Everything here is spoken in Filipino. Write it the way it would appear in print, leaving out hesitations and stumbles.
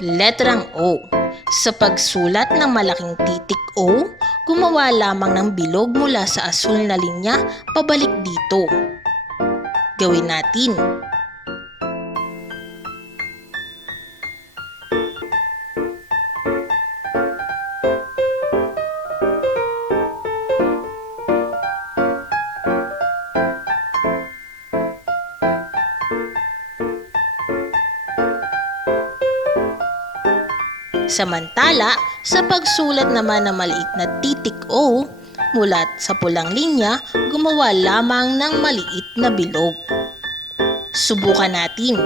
Letrang O. Sa pagsulat ng malaking titik O, gumawa lamang ng bilog mula sa asul na linya pabalik dito. Gawin natin. Samantala, sa pagsulat naman ng maliit na titik O, mula sa pulang linya, gumawa lamang ng maliit na bilog. Subukan natin.